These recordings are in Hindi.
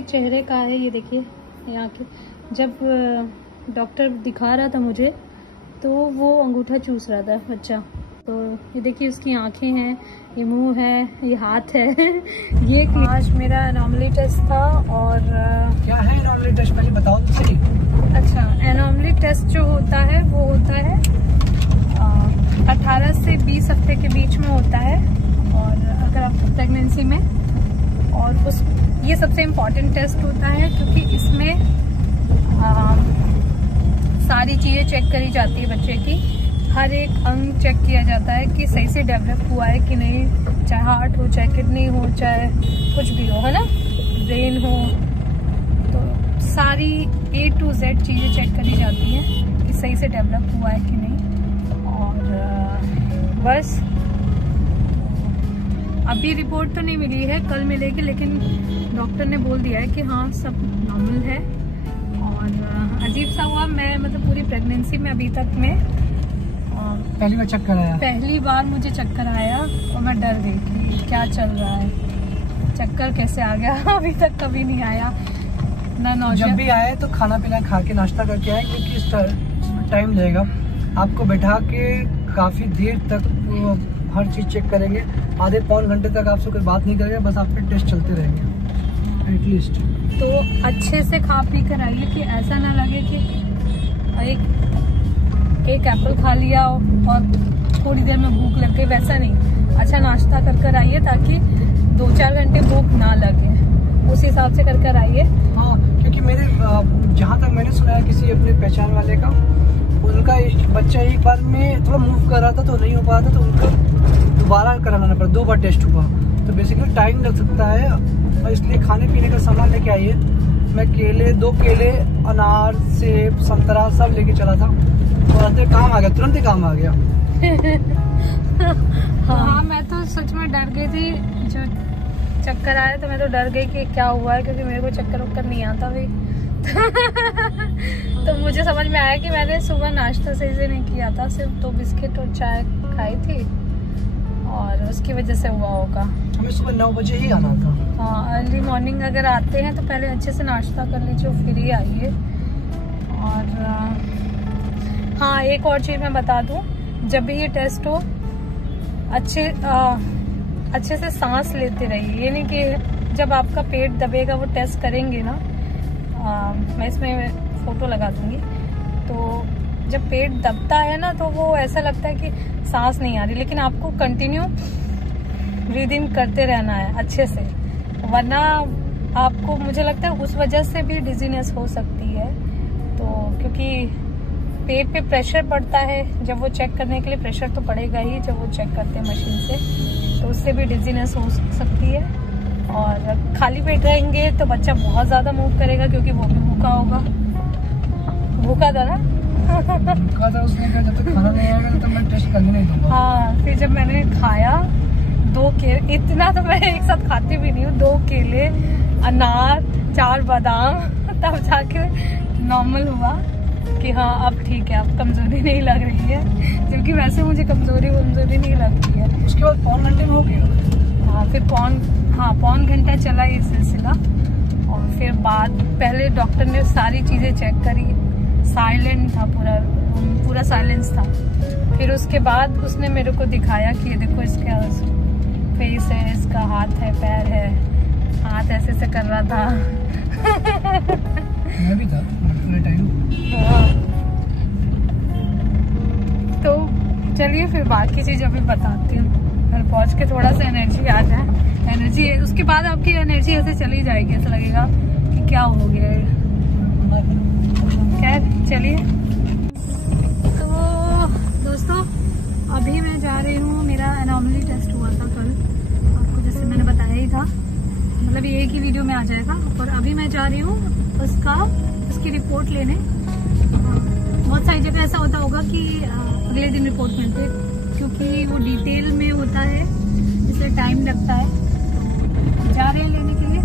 के चेहरे का है। ये देखिए यहाँ के, जब डॉक्टर दिखा रहा था मुझे तो वो अंगूठा चूस रहा था बच्चा। तो ये देखिए उसकी आंखें हैं, ये मुंह है, ये हाथ है। ये आज मेरा एनोमली टेस्ट था। और क्या है एनोमली टेस्ट, पहले बताओ तो सही। अच्छा, एनोमली टेस्ट जो होता है वो होता है 18 से 20 हफ्ते के बीच में होता है। और अगर आप प्रेगनेंसी में, और ये सबसे इम्पोर्टेंट टेस्ट होता है क्योंकि इसमें सारी चीज़ें चेक करी जाती है बच्चे की। हर एक अंग चेक किया जाता है कि सही से डेवलप हुआ है कि नहीं, चाहे हार्ट हो, चाहे किडनी हो, चाहे कुछ भी हो, है ना, ब्रेन हो। तो सारी A to Z चीज़ें चेक करी जाती हैं कि सही से डेवलप हुआ है कि नहीं। और बस अभी रिपोर्ट तो नहीं मिली है, कल मिलेगी, लेकिन डॉक्टर ने बोल दिया है कि हाँ सब नॉर्मल है। और अजीब सा हुआ, मैं मतलब पूरी प्रेगनेंसी में अभी तक में पहली बार चक्कर आया, पहली बार मुझे चक्कर आया और मैं डर गई कि क्या चल रहा है, चक्कर कैसे आ गया। अभी तक कभी नहीं आया ना। नौजिया जब भी आए तो खाना पीना खा के नाश्ता करके आए, क्योंकि इस टाइम लगेगा आपको बैठा के काफी देर तक हर चीज चेक करेंगे। आधे पौन घंटे तक आपसे कोई बात नहीं करेगा, बस आपके टेस्ट चलते रहेंगे एटलीस्ट। तो अच्छे से खा पी कर आइए कि ऐसा ना लगे कि एक एप्पल खा लिया और थोड़ी देर में भूख लग गई, वैसा नहीं। अच्छा नाश्ता कर आइए ताकि 2-4 घंटे भूख ना लगे, उस हिसाब से कर आइए। हाँ, क्योंकि मेरे जहाँ तक मैंने सुना है किसी अपने पहचान वाले का, उनका बच्चा एक बार में थोड़ा मूव कर रहा था तो नहीं हो पा रहा था, तो उनको दोबारा कराना पड़ा, 2 बार टेस्ट हुआ। तो बेसिकली टाइम लग सकता है, और इसलिए खाने पीने का सामान लेके आइए। मैं 2 केले, अनार, सेब, संतरा सब लेके चला था, और काम आ गया, तुरंत ही काम आ गया। हाँ, मैं तो सच में डर गई थी। जो चक्कर आया तो मैं तो डर गई कि क्या हुआ है, क्योंकि मेरे को चक्कर नहीं आता भाई। तो मुझे समझ में आया कि मैंने सुबह नाश्ता सही से नहीं किया था, सिर्फ 2 बिस्किट और चाय खाई थी, और उसकी वजह से हुआ होगा। हमें सुबह 9 बजे ही आना था। हाँ, अर्ली मॉर्निंग अगर आते हैं तो पहले अच्छे से नाश्ता कर लीजिए, फिर ही आइए। और हाँ, एक और चीज़ मैं बता दूँ, जब भी ये टेस्ट हो अच्छे से सांस लेते रहिए। ये नहीं कि जब आपका पेट दबेगा वो टेस्ट करेंगे ना, मैं इसमें फ़ोटो लगा दूँगी, तो जब पेट दबता है ना तो वो ऐसा लगता है कि सांस नहीं आ रही, लेकिन आपको कंटिन्यू ब्रीद इन करते रहना है अच्छे से, वरना आपको, मुझे लगता है उस वजह से भी डिजीनेस हो सकती है। तो क्योंकि पेट पे प्रेशर पड़ता है, जब वो चेक करने के लिए प्रेशर तो पड़ेगा ही जब वो चेक करते हैं मशीन से, तो उससे भी डिजीनेस हो सकती है। और खाली पेट रहेंगे तो बच्चा बहुत ज़्यादा मूव करेगा, क्योंकि वो भी भूखा होगा। भूखा था ना? भूखा था, उसने कहा जब तक खाना नहीं आएगा तो मैं टेस्ट करने नहीं दूंगा। हाँ, फिर जब मैंने खाया 2 केले, इतना तो मैं एक साथ खाती भी नहीं हूँ, 2 केले, अनार, 4 बादाम, तब जाके नॉर्मल हुआ कि हाँ अब ठीक है, अब कमजोरी नहीं लग रही है, जबकि वैसे मुझे कमजोरी नहीं लगती है। उसके बाद पौन घंटे में हो गया। हाँ, फिर पौन घंटा चला ये सिलसिला। और फिर पहले डॉक्टर ने सारी चीज़ें चेक करी, साइलेंट था, पूरा साइलेंस था। फिर उसके बाद उसने मेरे को दिखाया कि ये देखो इसका फेस है, इसका हाथ है, पैर है, हाथ ऐसे से कर रहा था। मैं भी था टाइम। हाँ, तो चलिए फिर बाकी चीज़ अभी बताती हूँ। घर पहुँच के थोड़ा सा एनर्जी आ जाए, एनर्जी उसके बाद आपकी एनर्जी ऐसे चली जाएगी, ऐसा लगेगा कि क्या हो गया है। खैर चलिए, तो दोस्तों अभी मैं जा रही हूँ, मेरा एनोमली टेस्ट हुआ था कल, आपको जैसे मैंने बताया ही था, मतलब ये एक ही वीडियो में आ जाएगा। और अभी मैं जा रही हूँ उसकी रिपोर्ट लेने। बहुत सारी जगह ऐसा होता होगा कि अगले दिन रिपोर्ट मिलती है, क्योंकि वो डिटेल में होता है इसलिए टाइम लगता है। तो जा रहे हैं लेने के लिए।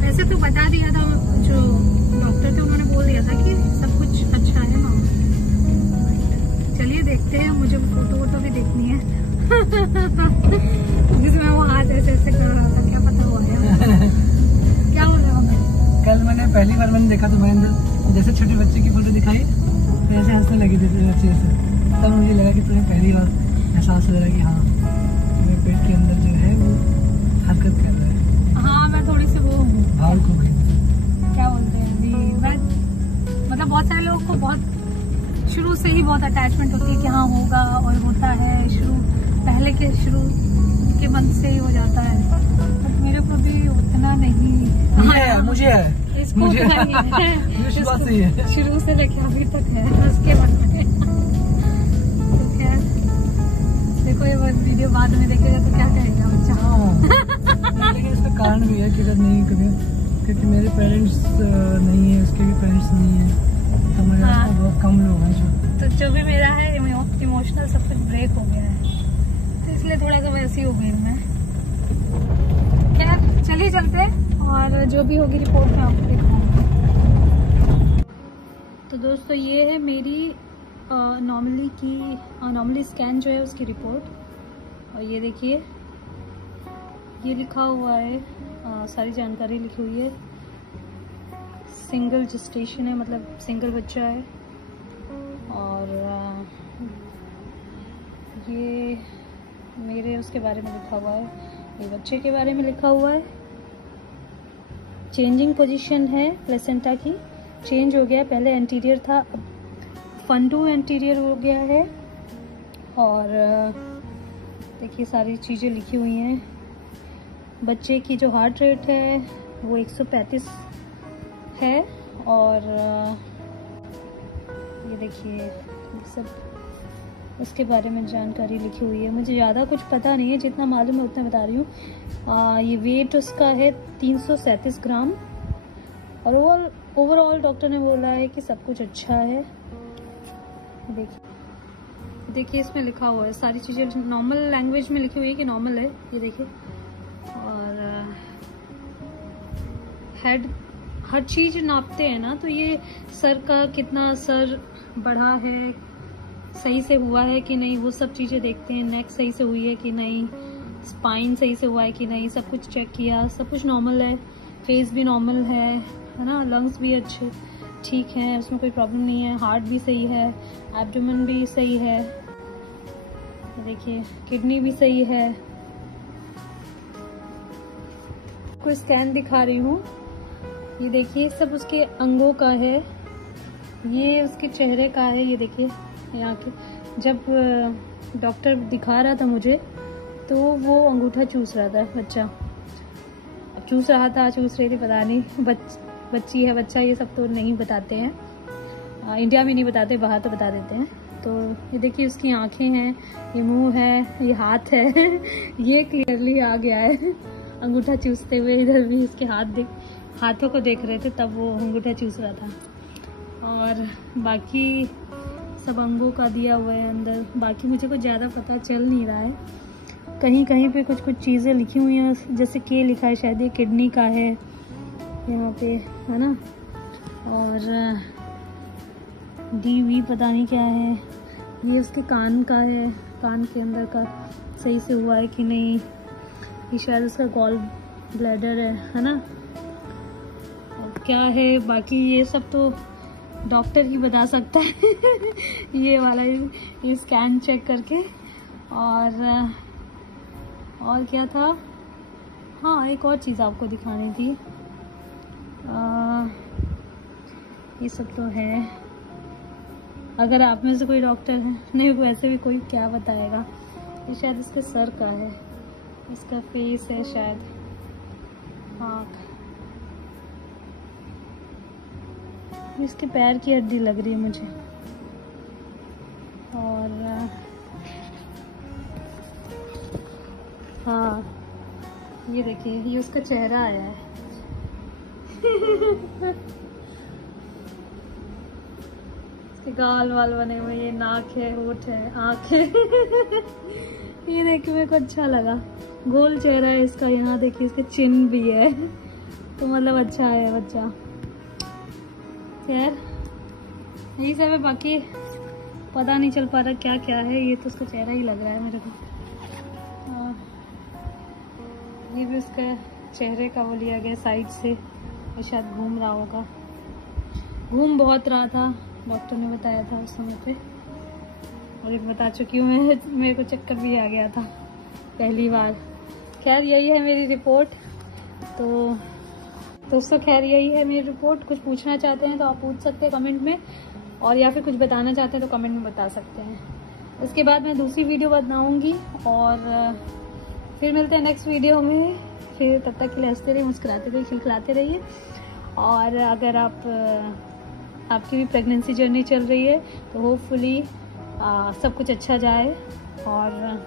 वैसे तो बता दिया था जो डॉक्टर थे, उन्होंने बोल दिया था कि सब कुछ अच्छा है मामा। चलिए देखते हैं, मुझे फोटो भी देखनी है। जिसमें वो हाथ ऐसे कर रहा था, क्या पता हुआ है क्या हो रहा है। पहली बार मैंने देखा तो मैंने जैसे छोटे बच्चे की फोटो दिखाई तो ऐसे हंसने लगी थी बच्चे से, तब मुझे लगा कि तुम्हें पहली बार एहसास हो रहा है कि हाँ मेरे पेट के अंदर जो है वो हरकत कर रहा है। हाँ मैं थोड़ी सी वो हूँ, भावुक हो गई। क्या बोलते हैं अभी, मैं मतलब बहुत सारे लोगों को बहुत शुरू से ही बहुत अटैचमेंट होती है कि हाँ होगा और होता है, पहले के शुरू के मन से ही हो जाता है, बट मेरे को भी उतना नहीं। मुझे है इसको मुझे उतना ही है। विश्वास नहीं है। शुरू से लेके अभी तक है उसके मन में। तो खैर देखो ये वीडियो बाद में देखेगा तो क्या कहेगा बच्चा। लेकिन इसका कारण भी है कि अगर नहीं करें, क्योंकि मेरे पेरेंट्स नहीं है, उसके भी पेरेंट्स नहीं है, तो मेरे आसपास बहुत कम लोग हैं तो जो भी मेरा है इमोशनल सब कुछ ब्रेक हो गया है, तो इसलिए थोड़ा सा वैसी हो गई मैं। खैर चलिए चलते हैं और जो भी होगी रिपोर्ट में आपको दिखाऊंगी। तो दोस्तों ये है मेरी नॉर्मली स्कैन जो है उसकी रिपोर्ट, और ये देखिए ये लिखा हुआ है, सारी जानकारी लिखी हुई है। सिंगल जेस्टेशन है, मतलब सिंगल बच्चा है, और ये मेरे उसके बारे में लिखा हुआ है, ये बच्चे के बारे में लिखा हुआ है। चेंजिंग पोजीशन है प्लेसेंटा की, चेंज हो गया, पहले एंटीरियर था अब फंडू एंटीरियर हो गया है। और देखिए सारी चीज़ें लिखी हुई हैं। बच्चे की जो हार्ट रेट है वो 135 है, और ये देखिए सब उसके बारे में जानकारी लिखी हुई है। मुझे ज़्यादा कुछ पता नहीं है, जितना मालूम है उतना बता रही हूँ। ये वेट उसका है 337 ग्राम, और ओवरऑल डॉक्टर ने बोला है कि सब कुछ अच्छा है। देखिए इसमें लिखा हुआ है सारी चीज़ें नॉर्मल लैंग्वेज में लिखी हुई है कि नॉर्मल है, ये देखिए। और हेड हर चीज़ नापते हैं ना, तो ये सर का कितना सर बढ़ा है, सही से हुआ है कि नहीं, वो सब चीज़ें देखते हैं। नेक सही से हुई है कि नहीं, स्पाइन सही से हुआ है कि नहीं, सब कुछ चेक किया, सब कुछ नॉर्मल है। फेस भी नॉर्मल है ना, लंग्स भी अच्छे ठीक हैं, उसमें कोई प्रॉब्लम नहीं है। हार्ट भी सही है, एब्डोमेन भी सही है, देखिए किडनी भी सही है। कोई स्कैन दिखा रही हूँ, ये देखिए सब उसके अंगों का है, ये उसके चेहरे का है। ये देखिए यहाँ के, जब डॉक्टर दिखा रहा था मुझे तो वो अंगूठा चूस रहा था बच्चा, चूस रही थी पता नहीं, बच्ची है बच्चा, ये सब तो नहीं बताते हैं, इंडिया में नहीं बताते, बाहर तो बता देते हैं। तो ये देखिए उसकी आंखें हैं, ये मुंह है, ये हाथ है ये क्लियरली आ गया है अंगूठा चूसते हुए। इधर भी इसके हाथों को देख रहे थे तब वो अंगूठा चूस रहा था। और बाकी सब अंगों का दिया हुआ है अंदर, बाकी मुझे कुछ ज़्यादा पता चल नहीं रहा है। कहीं कहीं पे कुछ चीज़ें लिखी हुई हैं, जैसे के लिखा है, शायद ये किडनी का है यहाँ पे, है ना। और DV पता नहीं क्या है, ये उसके कान का है, कान के अंदर का सही से हुआ है कि नहीं, ये शायद उसका गॉल ब्लैडर है ना। और क्या है बाकी ये सब तो डॉक्टर ही बता सकता है ये वाला ये स्कैन चेक करके। और क्या था, हाँ एक और चीज़ आपको दिखानी थी, ये सब तो है। अगर आप में से कोई डॉक्टर है, नहीं वैसे भी कोई क्या बताएगा। ये शायद इसके सर का है, इसका फेस है शायद, आँख, इसके पैर की हड्डी लग रही है मुझे। और हाँ ये देखिए ये उसका चेहरा आया है इसके गाल वाल बने हुए, ये नाक है, होठ है, आँख है ये देखिए मेरे को अच्छा लगा, गोल चेहरा है इसका। यहाँ देखिए इसके चिन्ह भी है तो मतलब अच्छा है बच्चा। खैर यही सब है, बाकी पता नहीं चल पा रहा क्या क्या है, ये तो उसका चेहरा ही लग रहा है मेरे को। ये भी उसका चेहरे का वो लिया गया साइड से, वो शायद घूम रहा होगा, घूम बहुत रहा था, डॉक्टर ने बताया था उस समय पे। और एक बता चुकी हूँ मैं, मेरे को चक्कर भी आ गया था पहली बार। खैर यही है मेरी रिपोर्ट। तो दोस्तों खैर यही है मेरी रिपोर्ट। कुछ पूछना चाहते हैं तो आप पूछ सकते हैं कमेंट में, और या फिर कुछ बताना चाहते हैं तो कमेंट में बता सकते हैं। उसके बाद मैं दूसरी वीडियो बनाऊंगी और फिर मिलते हैं नेक्स्ट वीडियो में। फिर तब तक के लिए हंसते रहिए, मुस्कुराते रहिए, खिलखिलाते रहिए। और अगर आपकी भी प्रेगनेंसी जर्नी चल रही है तो होपफुली सब कुछ अच्छा जाए। और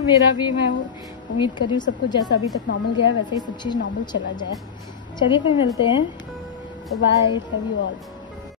मेरा भी, मैं उम्मीद कर रही हूँ सब कुछ जैसा अभी तक नॉर्मल गया है वैसे ही सब चीज़ नॉर्मल चला जाए। चलिए फिर मिलते हैं, तो बाय, लव यू ऑल।